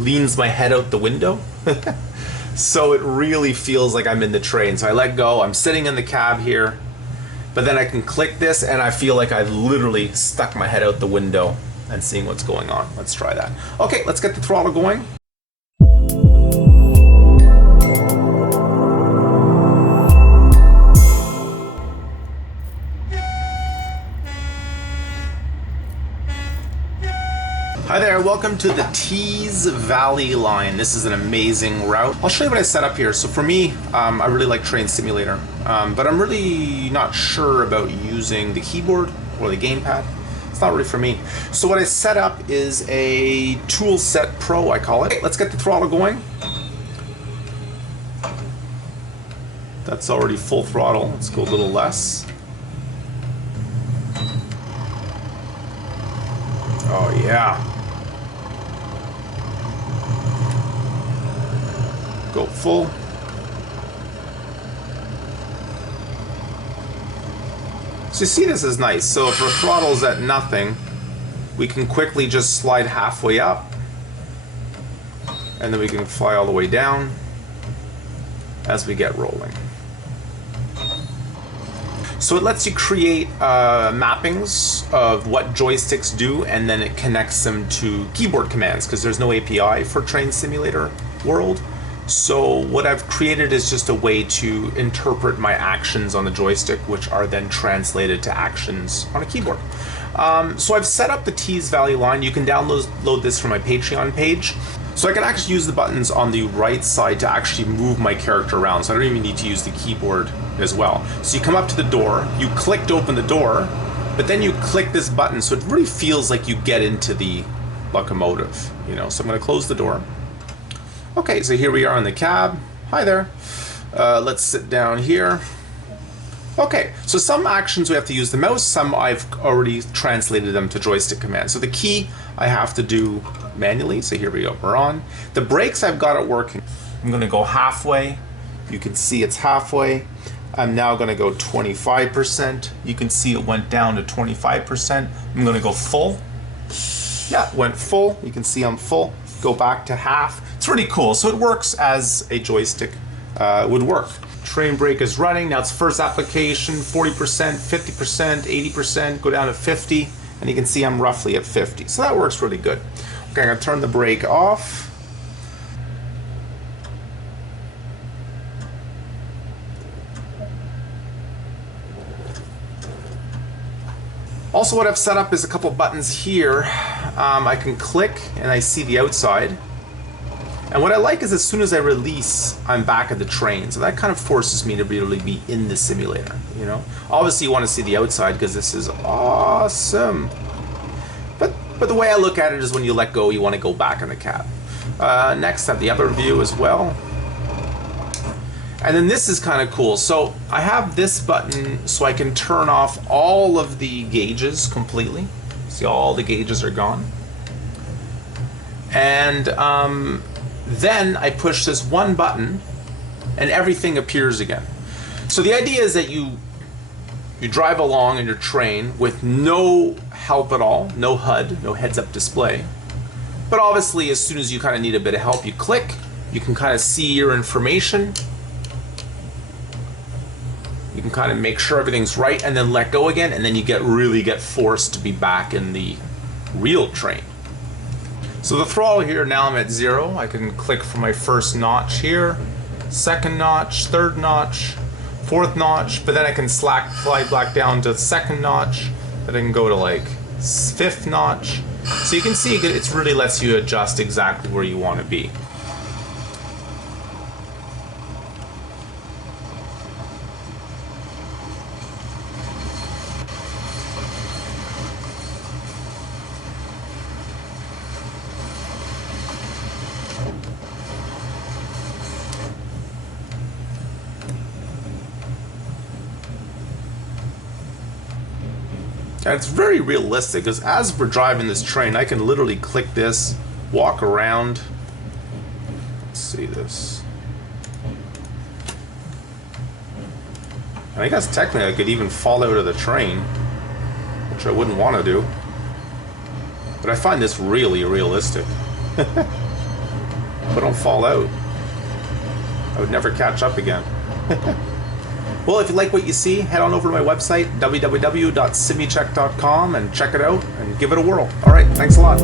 leans my head out the window. So it really feels like I'm in the train. So I let go, I'm sitting in the cab here, but then I can click this and I feel like I've literally stuck my head out the window and seeing what's going on. Let's try that. Okay, let's get the throttle going. Hi there, welcome to the Tees Valley line. This is an amazing route. I'll show you what I set up here. So for me, I really like Train Simulator, but I'm really not sure about using the keyboard or the gamepad. It's not really for me. So what I set up is a ToolSet PRO, I call it. Okay, let's get the throttle going. That's already full throttle. Let's go a little less. Oh yeah. Go full. So you see, this is nice. So if our throttle's at nothing, we can quickly just slide halfway up, and then we can fly all the way down as we get rolling. So it lets you create mappings of what joysticks do, and then it connects them to keyboard commands, because there's no API for Train Simulator World. So what I've created is just a way to interpret my actions on the joystick, which are then translated to actions on a keyboard. So I've set up the Tees Valley line. You can download this from my Patreon page. So I can actually use the buttons on the right side to actually move my character around. So I don't even need to use the keyboard as well. So you come up to the door, you click to open the door, but then you click this button. So it really feels like you get into the locomotive, you know. So I'm going to close the door. Okay, so here we are in the cab. Hi there. Let's sit down here. Okay, so some actions we have to use the mouse, some I've already translated them to joystick commands. So the key I have to do manually, so here we go, we're on. The brakes, I've got it working. I'm gonna go halfway. You can see it's halfway. I'm now gonna go 25%. You can see it went down to 25%. I'm gonna go full. Yeah, went full. You can see I'm full. Go back to half. It's really cool. So it works as a joystick would work. Train brake is running. Now it's first application, 40%, 50%, 80%, go down to 50, and you can see I'm roughly at 50. So that works really good. Okay, I'm gonna turn the brake off. Also, what I've set up is a couple buttons here. I can click and I see the outside. And what I like is as soon as I release, I'm back at the train. So that kind of forces me to really be in the simulator, you know? Obviously you want to see the outside because this is awesome. But the way I look at it is when you let go, you want to go back in the cab. Next, I have the other view as well. And then this is kind of cool. So I have this button so I can turn off all of the gauges completely. See, all the gauges are gone. And then I push this one button and everything appears again. So the idea is that you drive along in your train with no help at all, no HUD, no heads-up display. But obviously, as soon as you kind of need a bit of help, you click, you can kind of see your information. You can kind of make sure everything's right and then let go again, and then you really get forced to be back in the real train. So the throttle here, now I'm at 0. I can click for my first notch here, second notch, third notch, fourth notch, but then I can slide back down to second notch, then I can go to like fifth notch. So you can see it really lets you adjust exactly where you want to be. And it's very realistic because as we're driving this train, I can literally click this, walk around. Let's see this. And I guess technically I could even fall out of the train, which I wouldn't want to do. But I find this really realistic. but don't fall out. I would never catch up again. Well, if you like what you see, head on over to my website, www.simicheck.com, and check it out and give it a whirl. All right, thanks a lot.